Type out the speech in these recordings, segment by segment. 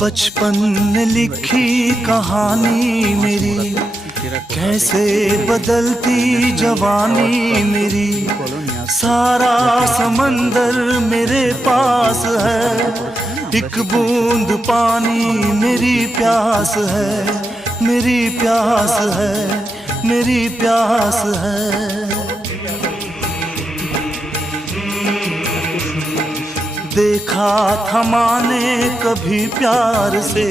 बचपन ने लिखी कहानी मेरी, कैसे बदलती जवानी मेरी। सारा समंदर मेरे पास है, एक बूंद पानी मेरी प्यास है, मेरी प्यास है, मेरी प्यास है। देखा था माने कभी प्यार से,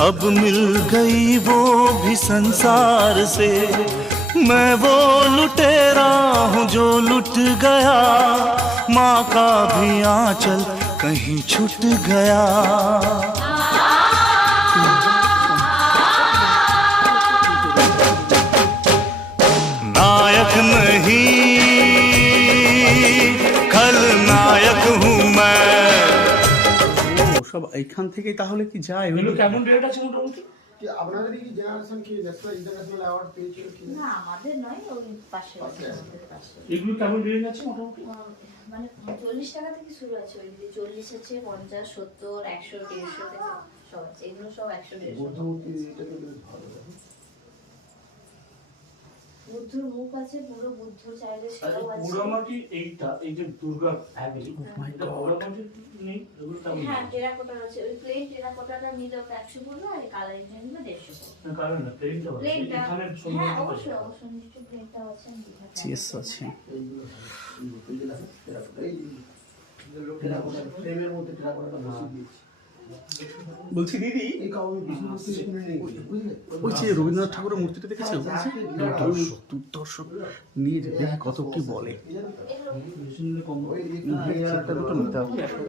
अब मिल गई वो भी संसार से। मैं वो लुटेरा हूँ जो लुट गया, माँ का भी आंचल कहीं छूट गया। नायक नहीं खलनायक हूँ मैं। সব এইখান থেকেই তাহলে কি যায়? এগুলো কেমন রেট আছে মোটামুটি? কি আপনাদের কি জেনারেশন কি ন্যাশনাল ইন্টারন্যাশনাল অ্যাওয়ার্ড পেয়েছিল কি? না আমাদের নয়, ওই পাশে আছে, আমাদের পাশে। এগুলো কেমন রেট আছে মোটামুটি? মানে 40 টাকা থেকে শুরু আছে, ওই যে 40 আছে, 50, 70, 100, 150 থেকে সব আছে। এগুলো সব 100, 150। বুদ্ধমূর্তি এটা তো বেশ ভালো লাগে। বুদ্ধর মুখ আছে, পুরো বুদ্ধ চাইলে সেটাও আছে। পোড়ামাটি এইটা, এই যে দুর্গা ফ্যামিলি, এটা পোড়ামাটি নেই, এগুলো কেমন? হ্যাঁ, টেরাকোটার আছে। ওই প্লেন টেরাকোটাটা নিলে 100 পড়বে, আর কালারিং নিলে 150 পড়বে। না কারণ না প্লেনটা ভালো। প্লেনটা এখানে হ্যাঁ, সুন্দর অবশ্যই অবশ্যই নিশ্চয়ই প্লেনটাও আছে। চিএস আছে। এইগুলো এইগুলো টেরাকোটা, এই টেরাকোটা ফ্রেমের মধ্যে টেরাকোটাটা বসিয়ে দিয়েছি। বলছি দিদি, এই কাউ আমি বিষ্ণু স্কুলে নেই, বুঝলে? ওই যে রবীন্দ্রনাথ ঠাকুরের মূর্তিটা দেখেছেন? দর্শক নিয়ে যে দেখি কত কি বলে। এগুলো বেশি নিলে কম। ওই একটা দুটো নিতে হবে।